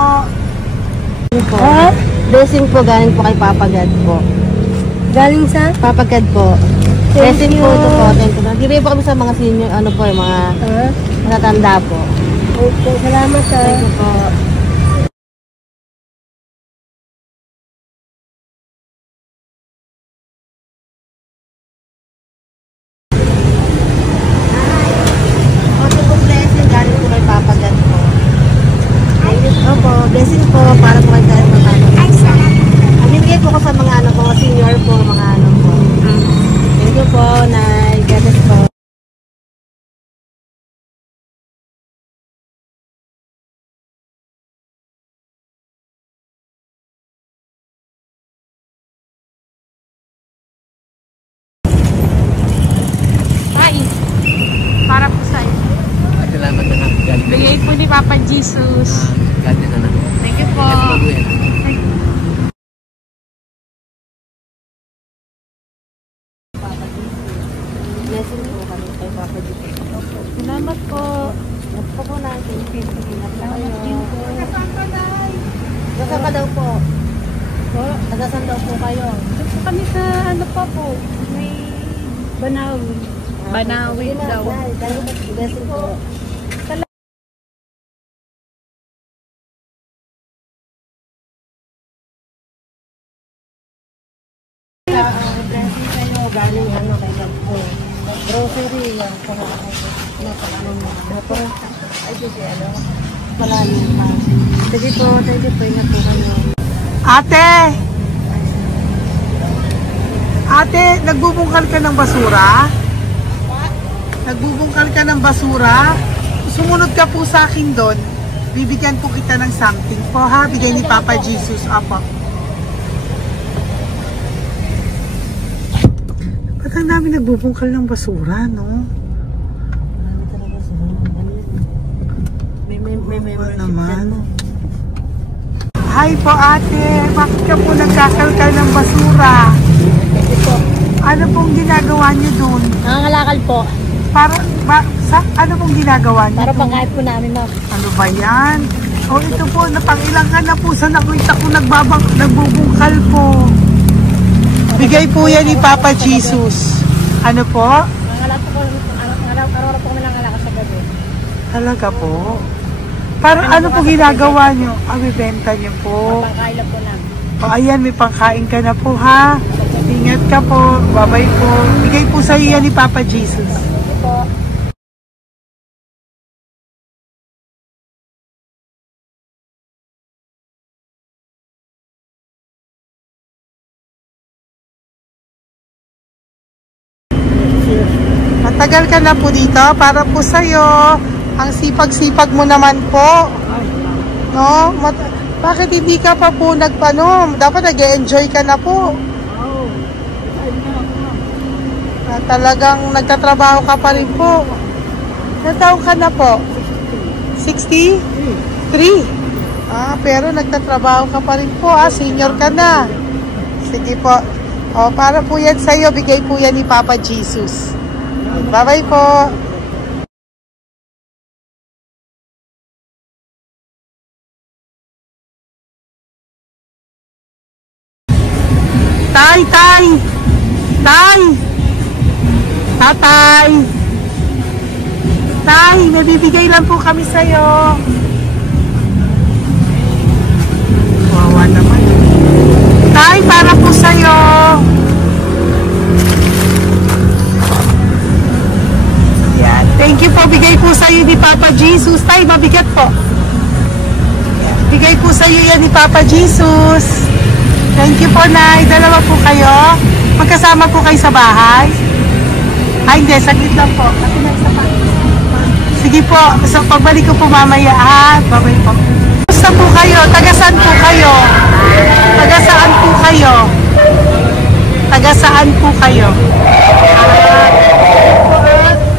Blessing po galing po kay Papa God po. Galing sa? Papa God po. Blessing po ito po. Thank you. Bibigay po kami sa mga senior, ano po, yung mga matatanda po. Okay, salamat Thank you po. Jesus. Ganyan na. Thank you po. Blessing po kami kay Papa Jesus. Salamat po. Ito po natin. Salamat din po. Saan ka daw po? Po. Saan daw po kayo? Gusto kami sa ano pa po. May Banawi. Banawi daw. Blessing po. Blessing kayo. Galing ano kay God po. Grocery yan. Ay, kasi ano. Malalim pa. Sige po, thank you po. Ingat po kayo. Ate! Ate, nagbubungkal ka ng basura? Nagbubungkal ka ng basura? Sumunod ka po sa akin doon. Bibigyan po kita ng something po ha. Bigay ni Papa Jesus. Apo. Ba't ang dami nagbubungkal ng basura, no? Marami talaga sila. Ano yun? May membership naman. dyan mo. Hi po ate. Bakit ka po nagkakalkal ng basura? Ano pong ginagawa niyo doon? Nangangalakal po. Ano pong ginagawa niyo Para doon? pagkain po namin, ma'am. Ano ba yan? O ito po, napangilang ka na po sa nakita ko nagbubungkal po. Bigay po yan ni Papa Jesus. Ano po? Nangangalakal po kami. Araw-araw po kami nangangalakal sa gabi. Talaga po? Para ano po ginagawa niyo? Bibenta niyo po. Pagkain lang po namin. O ayan, may pangkain ka na po ha. Ingat ka po. Bye-bye po. Bigay po sa iyo yan ni Papa Jesus. Ito po. Matagal ka na po dito para po sa'yo. Ang sipag-sipag mo naman po. No? Bakit hindi ka pa po nagpano? Dapat nag-enjoy ka na po. Talagang nagtatrabaho ka pa rin po. Ilang taon ka na po? 63? Pero nagtatrabaho ka pa rin po. Senior ka na. Sige po. Para po yan sa'yo. Bigay po yan ni Papa Jesus. Bye-bye po. Tay! Tatay! Tay, may bibigay lang po kami sa'yo. Wawa naman. Tay, para po sa'yo. Yan. Thank you po. Bigay po sa'yo ni Papa Jesus. Tay, mabigat po. Yan. Bigay po sa'yo yan ni Papa Jesus. Thank you po, Nay. Dalawa po kayo. Magkasama po kayo sa bahay. Hindi. Saglit lang po. Sige po. So, pagbalik ko po mamaya. Babay po. Saan po kayo? Taga-saan po kayo? Taga-saan po kayo? Taga-saan po kayo?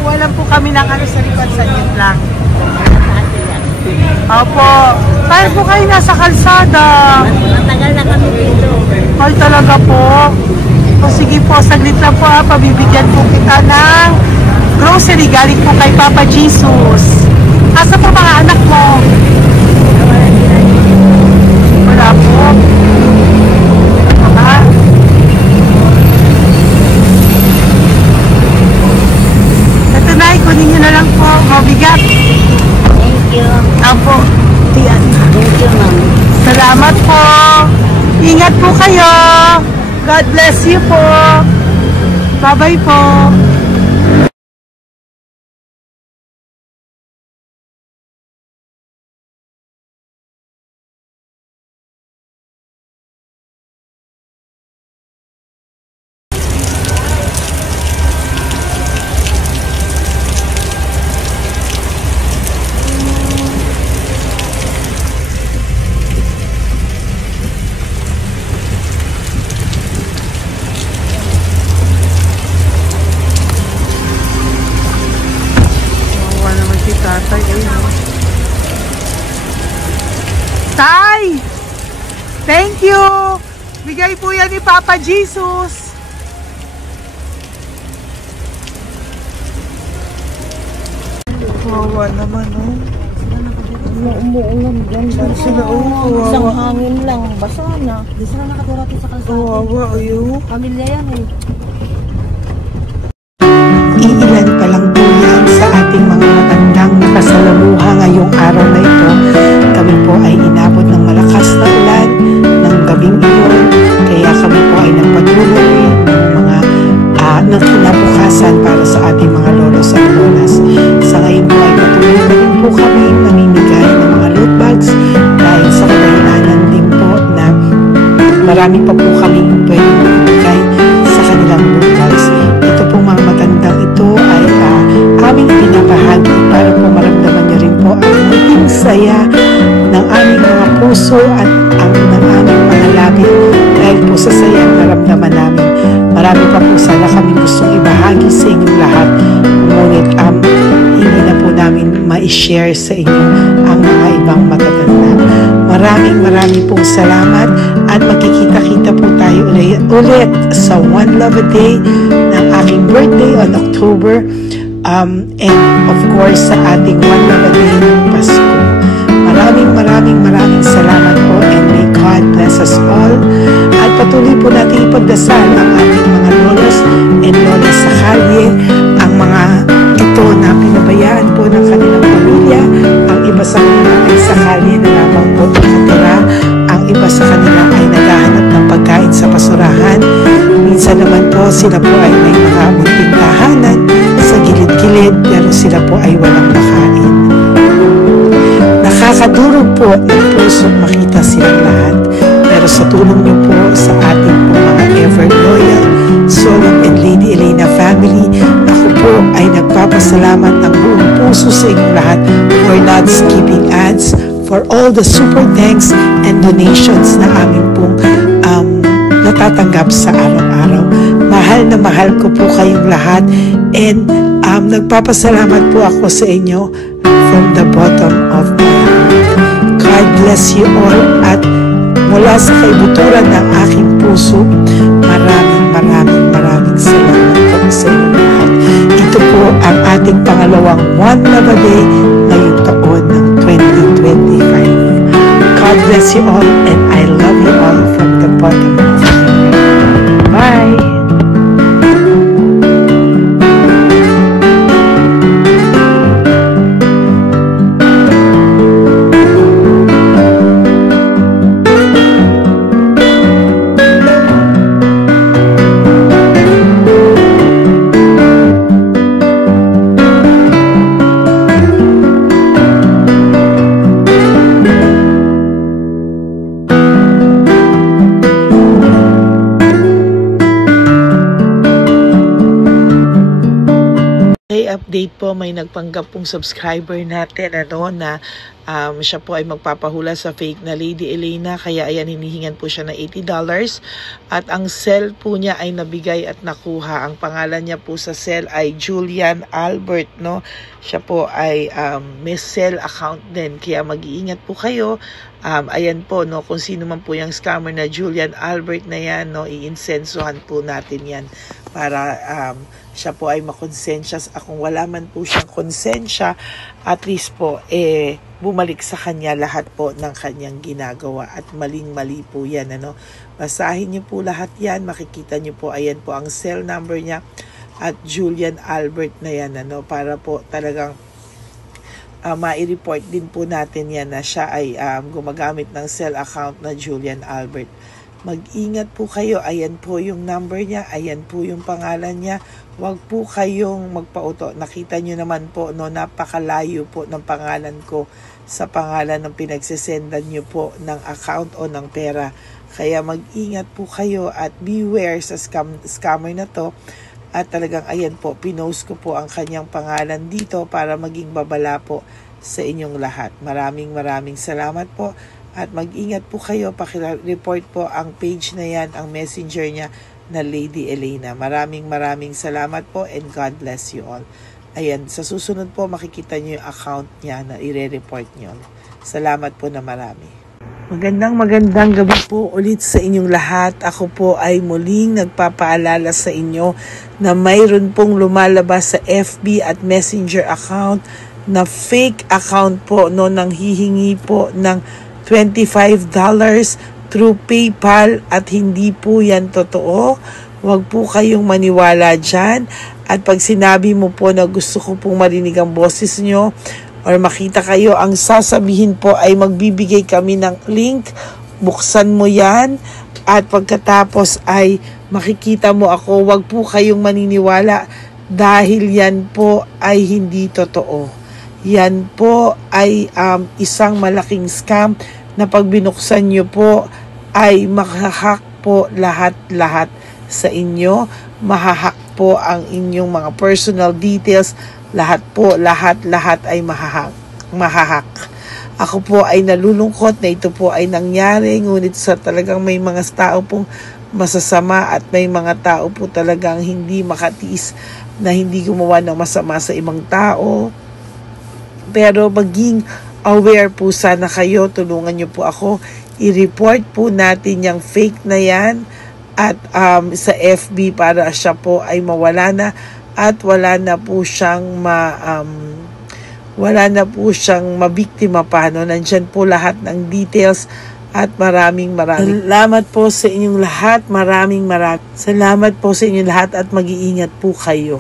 Walang po kami ng sa likod. Saglit lang. Opo. Paano po kayo nasa kalsada? Matagal na kami dito. Ay, talaga po. O sige po, saglit lang po pabibigyan po kita ng grocery galing po kay Papa Jesus. Asa po mga anak mo? Wala po. Ito na, ikunin nyo na lang po. Mabigat. Thank you. Apo. Yan. Thank you, ma'am. Salamat po. Ingat po kayo. God bless you po. Bye-bye po. Tay! Thank you! Bigay po yan ni Papa Jesus. Kawawa naman, oh. Umuulan dyan. Sila, oh. Isang Kawawa. hangin lang. Basa na. Di sila nakatira sa kalsada. Kawawa, oh. Pamilya yan eh. Iilan pa lang po yan sa ating mga matandang nakasalamuha ngayong araw na ito. Kami po ay inabot ng malakas na ulan ng gabing iyon. Kaya kami po ay nagpatuloy ng mga ng kinabukasan para sa ating mga lolos at lolas. Sa ngayon po ay patuloy pa rin po kami namimigay ng mga loot bags dahil sa kadahilanan din po na marami pa po kami pwede ibigay sa kanilang loot bags. Ito pong mga matandang ito ay aming pinapahagi para po maramdaman niyo rin po ang muling saya ng aming mga puso at ang ng aming mga labi dahil po sa saya ang naramdaman namin. Marami pa po sana kami gustong ibahagi sa inyong lahat, ngunit hindi na po namin ma-share sa inyo ang mga ibang matatanda. Maraming pong salamat at magkikita-kita po tayo ulit sa One Love a Day ng aking birthday on October and of course sa ating One Love a Day ng Pasko. Maraming salamat po and may God bless us all. At patuloy po natin ipagdasal ang ating mga lolos and lolas sa kalye, ang mga ito na pinabayaan po ng kanilang pamilya. Ang iba sa kanila ay sa kalye na lamang po nakatira. Ang iba sa kanila ay naghahanap ng pagkain sa basurahan. Minsan naman po sila po ay may mga munting tahanan sa gilid-gilid pero sila po ay walang makain. Nakakadurog po ng puso makita silang lahat. Pero sa tulong niyo po sa ating po mga ever loyal Solom and Lady Elena family, ako po ay nagpapasalamat ng buong puso sa inyong lahat for not skipping ads, for all the super thanks and donations na aming pong natatanggap sa araw-araw. Mahal na mahal ko po kayong lahat and nagpapasalamat po ako sa inyo from the bottom of my heart. God bless you all at mula sa kaibuturan ng aking puso, maraming salamat po sa inyo lahat. Ito po ang ating pangalawang One Love a Day ngayong taon ng 2025. God bless you all and I love you all from the bottom of my heart. Bye! Update po, may nagpanggap pong subscriber natin na siya po ay magpapahula sa fake na Lady Elena, kaya ayan hinihingan po siya na $80 at ang cell po niya ay nabigay at nakuha. Ang pangalan niya po sa cell ay Julian Albert, no? Siya po ay may cell account din, kaya mag-iingat po kayo. Ayan po, no, kung sino man po yung scammer na Julian Albert na yan, no, iinsensohan po natin yan para siya po ay makonsensya. Kung wala man po siyang konsensya, at least po bumalik sa kanya lahat po ng kanyang ginagawa at maling-mali po yan, ano. Basahin niyo po lahat yan, makikita niyo po, ayan po ang cell number niya at Julian Albert na yan, ano, para po talagang ma-report din po natin yan na siya ay gumagamit ng cell account na Julian Albert. Mag-ingat po kayo, ayan po yung number niya, ayan po yung pangalan niya. Huwag po kayong magpauto. Nakita nyo naman po, no, napakalayo po ng pangalan ko sa pangalan ng pinagsesendan nyo po ng account o ng pera. Kaya mag-ingat po kayo at beware sa scammer na to. At talagang ayan po, pinost ko po ang kanyang pangalan dito para maging babala po sa inyong lahat. Maraming salamat po. At mag-ingat po kayo, pakireport po ang page na yan, ang messenger niya na Lady Elena. Maraming salamat po and God bless you all. Ayan, sa susunod po makikita niyo yung account niya na i-report niyo. Salamat po na marami. Magandang gabi po ulit sa inyong lahat. Ako po ay muling nagpapaalala sa inyo na mayroon pong lumalabas sa FB at Messenger account na fake account po no, nang hihingi po ng $25 through PayPal at hindi po yan totoo. Huwag po kayong maniwala dyan. At pag sinabi mo po na gusto ko pong marinig ang boses nyo, or makita kayo, ang sasabihin po ay magbibigay kami ng link, buksan mo yan, at pagkatapos ay makikita mo ako. Huwag po kayong maniniwala dahil yan po ay hindi totoo. Yan po ay isang malaking scam na pag binuksan nyo po ay mahahack po lahat-lahat sa inyo. Mahahack po ang inyong mga personal details. Lahat ay mahahak. Ako po ay nalulungkot na ito po ay nangyari, ngunit sa talagang may mga tao pong masasama at may mga tao po talagang hindi makatiis na hindi gumawa ng masama sa ibang tao. Pero maging aware po sana kayo, tulungan niyo po ako, i-report po natin yung fake na yan at sa FB para siya po ay mawala na. At wala na po siyang mabiktima pa. No? Nandyan po lahat ng details at maraming salamat po sa inyong lahat. Maraming salamat po sa inyong lahat at mag-iingat po kayo.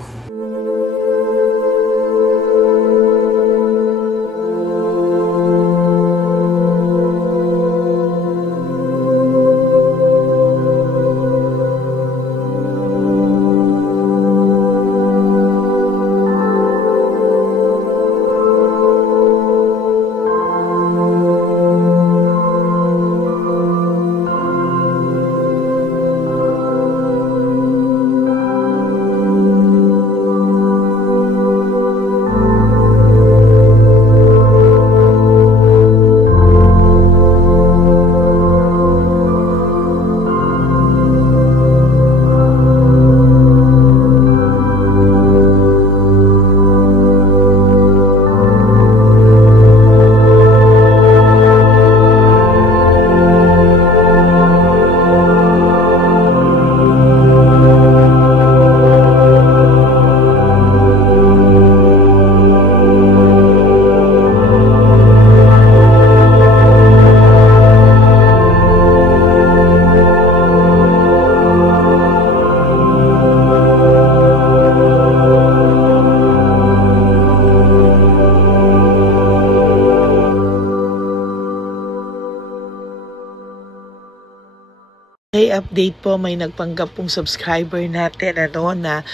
Okay, update po, may nagpanggap pong subscriber natin na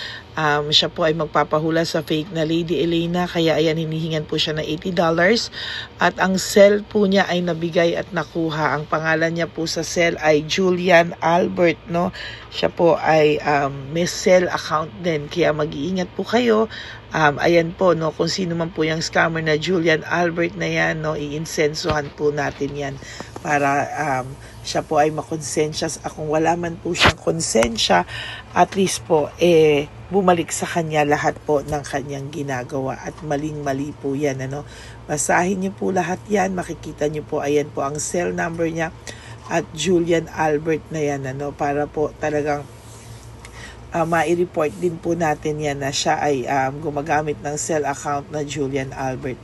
siya po ay magpapahula sa fake na Lady Elena, kaya ayan, hinihingan po siya ng $80 at ang cell po niya ay nabigay at nakuha. Ang pangalan niya po sa cell ay Julian Albert, no? Siya po ay may cell account din, kaya mag-iingat po kayo. Ayan po, no, kung sino man po yung scammer na Julian Albert na yan, no, iinsensuhan po natin yan para siya po ay makonsensya. Kung wala man po siyang konsensya, at least po bumalik sa kanya lahat po ng kanyang ginagawa at maling-mali po yan, ano. Basahin niyo po lahat yan, makikita niyo po, ayan po ang cell number niya at Julian Albert na yan, ano, para po talagang ma-report din po natin yan na siya ay gumagamit ng cell account na Julian Albert.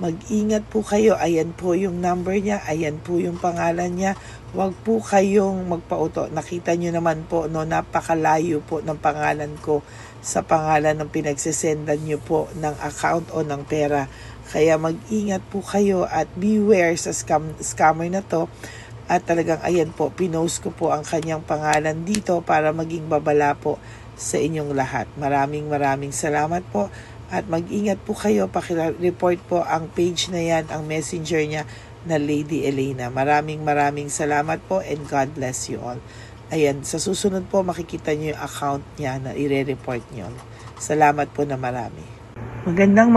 Mag-ingat po kayo. Ayan po yung number niya. Ayan po yung pangalan niya. Huwag po kayong magpauto. Nakita nyo naman po, no, napakalayo po ng pangalan ko sa pangalan ng pinagsisendan nyo po ng account o ng pera. Kaya mag-ingat po kayo at beware sa scammer na to. At talagang ayan po, pinost ko po ang kanyang pangalan dito para maging babala po sa inyong lahat. Maraming salamat po. At mag-ingat po kayo, pakireport po ang page na yan, ang messenger niya na Lady Elena. Maraming salamat po and God bless you all. Ayan, sa susunod po makikita niyo yung account niya na i-report niyo. Salamat po na marami. Magandang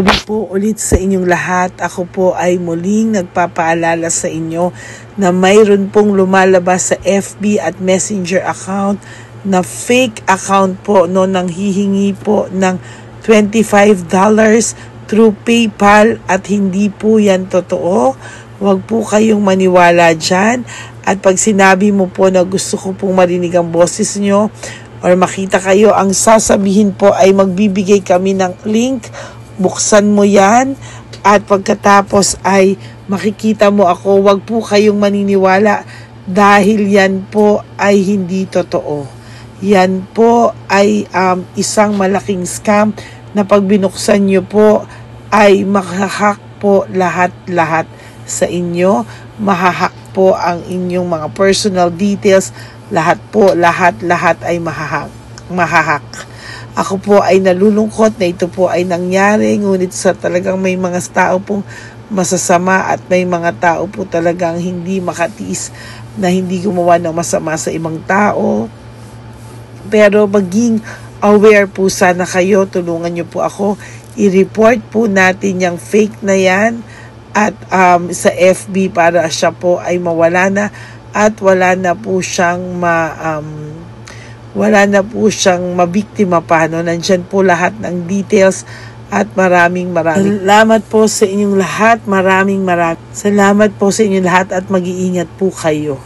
gabi po ulit sa inyong lahat. Ako po ay muling nagpapaalala sa inyo na mayroon pong lumalabas sa FB at Messenger account na fake account po, no, nang hihingi po ng $25 through PayPal at hindi po yan totoo. Huwag po kayong maniwala dyan. At pag sinabi mo po na gusto ko pong marinig ang boses nyo or makita kayo, ang sasabihin po ay magbibigay kami ng link. Buksan mo yan at pagkatapos ay makikita mo ako. Huwag po kayong maniniwala dahil yan po ay hindi totoo. Yan po ay isang malaking scam na pag binuksan nyo po ay makahak po lahat-lahat sa inyo. Mahahak po ang inyong mga personal details. Lahat ay mahahak. Ako po ay nalulungkot na ito po ay nangyari, ngunit sa talagang may mga tao pong masasama at may mga tao po talagang hindi makatiis na hindi gumawa ng masama sa ibang tao. Pero maging aware po sana kayo, tulungan niyo po ako, i-report po natin yung fake na yan at sa FB para siya po ay mawala na at wala na po siyang mabiktima pa, no? Nandyan po lahat ng details at maraming salamat po sa inyong lahat. Maraming salamat po sa inyong lahat at mag-iingat po kayo.